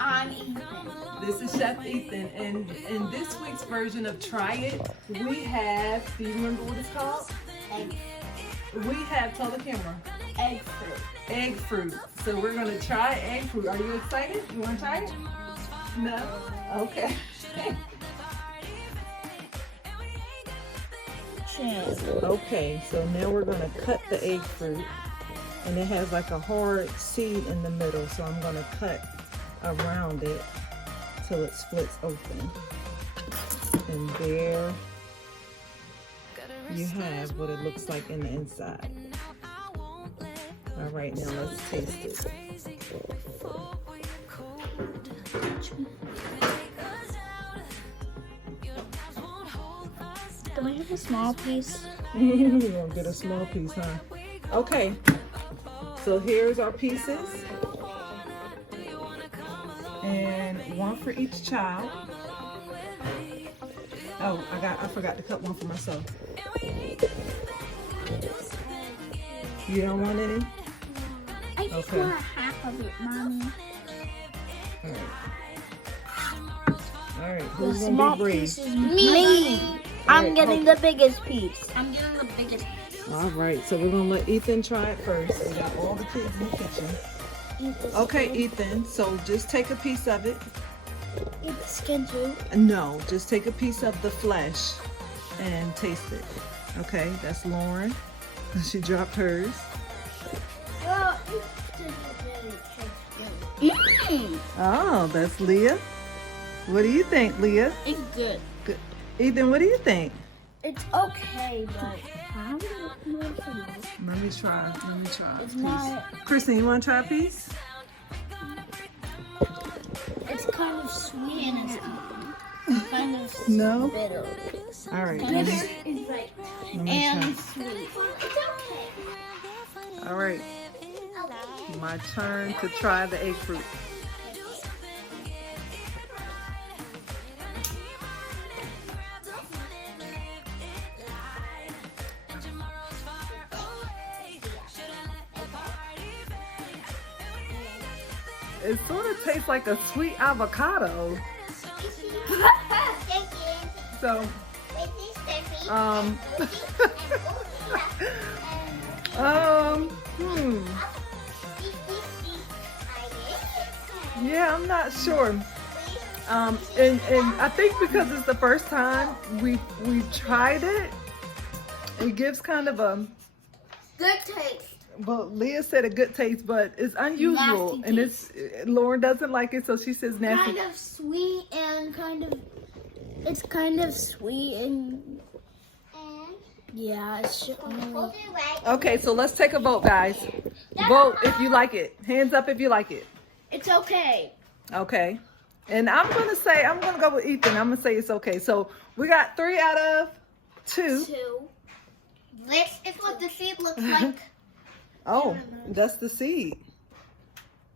I'm Ethan. This is Chef Ethan, and in this week's version of Try It, we have, do you remember what it's called? Egg. We have, tell the camera, Egg fruit. egg fruit. So we're gonna try egg fruit. Are you excited? You wanna try it? No? Okay. Okay, so now we're gonna cut the egg fruit, and it has like a hard seed in the middle, so I'm gonna cut around it till it splits open. And there you have what it looks like in the inside. All right, now let's taste it. Can I have a small piece? You're gonna get a small piece, huh? Okay, so here's our pieces. And one for each child. Oh, I forgot to cut one for myself. You don't want any? I just Okay. want half of it, Mommy. All right. All right, The who's small gonna be brave? piece is me. I'm Alright, getting the biggest piece. I'm getting the biggest piece. All right, so we're gonna let Ethan try it first. We got all the kids in the kitchen. Okay, Ethan, so just take a piece of it. Eat the skin too. No, just take a piece of the flesh and taste it. Okay, that's Lauren. She dropped hers. Well, Oh, that's Leah. What do you think, Leah? it's good. Good. Ethan, what do you think? It's okay, but how do you know if Let me try. it's a not? piece. Kristen, you want to try a piece? It's kind of sweet and it's kind of No? bitter. All right. Bitter Let me, is right. let me And try. sweet. It's okay. All right. My turn to try the egg fruit. It sort of tastes like a sweet avocado. So, um, yeah, I'm not sure. And I think because it's the first time we tried it, it gives kind of a, Good taste. well, Leah said a good taste, but it's unusual, Nasty and it's Lauren doesn't like it, so she says nasty. Kind of sweet and it's kind of sweet and yeah, it's just, Okay, so let's take a vote, guys. Vote if you like it. Hands up if you like it. it's okay. Okay. And I'm gonna go with Ethan. I'm gonna say it's okay. So we got 3 out of 2. This is what the seed looks like. Oh, that's the seed.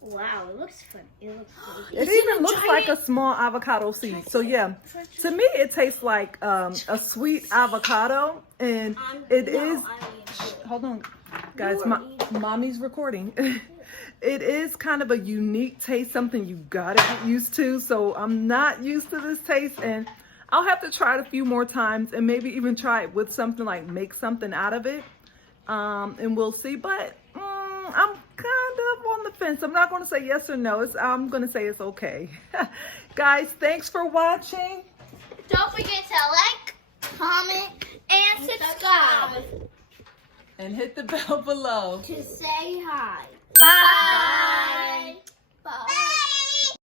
Wow, it looks fun. It looks funny. It even looks like a small avocado seed. So yeah, to me it tastes like a sweet avocado, and it is. Hold on, guys. Mommy's recording. It is kind of a unique taste, something you gotta get used to. So I'm not used to this taste, and I'll have to try it a few more times, and maybe even try it with something like make something out of it, and we'll see. But I'm kind of on the fence. I'm not going to say yes or no. I'm going to say it's okay. Guys, thanks for watching. Don't forget to like, comment, and subscribe And hit the bell below. to say hi. Bye. Bye. Bye.